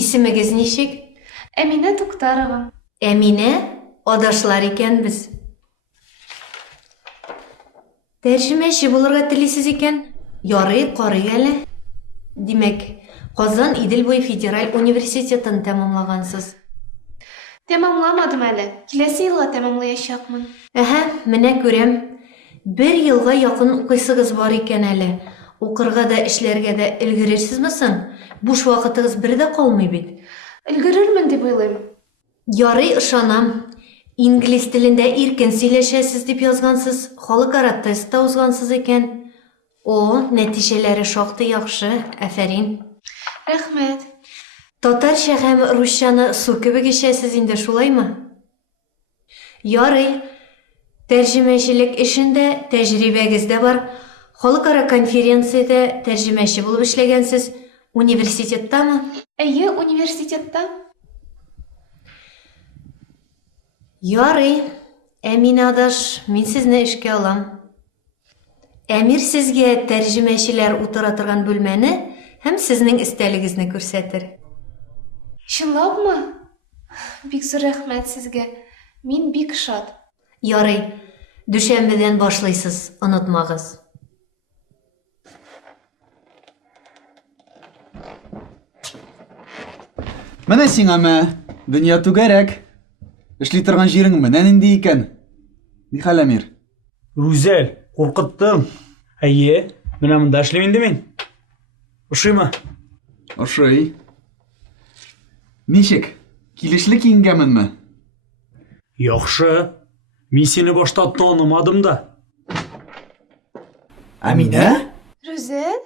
Исемегез ничек? Әминә Туктарова. Әминә, адашлар икәнбез. Тәрҗемәче булырга телисез икән? Ярый, карый әле. Димәк, Казан Идел буе федераль университетын тәмамлагансыз. Тәмамламадым әле. Киләсе елга тәмамлаячакмын. Әһә, менә күрәм. 1 елга якын укыйсыгыз бар икән әле. Укырга да, эшләргә дә өлгерерсезме соң? Буш вакытыгыз бер дә калмый бит. Өлгерермен дип уйлыйм. Ярый, ышанам. Инглиз телендә иркен сөйләшәсез дип язгансыз, халыкара тестта узгансыз икән. О, нәтиҗәләре шактый яхшы. Афәрин. Рәхмәт. Татарча һәм русчаны су кебек ишәсез инде, шулаймы? Ярый. Тәрҗемәчелек эшендә тәҗрибәгез дә бар. Халыкара конференциядә тәрҗемәче булып эшләгәнсез. Университеттамы? Әйе, университетта. Ярый. Әминә адаш, мин сезне эшкә алам. Әмир сезгә тәрҗемәчеләр утыра торган бүлмәне һәм сезнең истәлегезне күрсәтер. Чынлапмы? Бик зур рәхмәт сезгә. Мин бик шат. Ярый. Дүшәмбедән башлыйсыз, онытмагыз. Менә сиңәме, дөнья түгәрәк. Эшли торган җирең менә нинди икән? Ни хәл, Әмир? Рүзәл, куркыттым. Әйе, менә монда эшлим инде мин. Ошыймы? Ошый. Ничек? Килешле киенгәнменме? Яхшы. Мин сине башта танымадым да. Әминә? Рүзәл?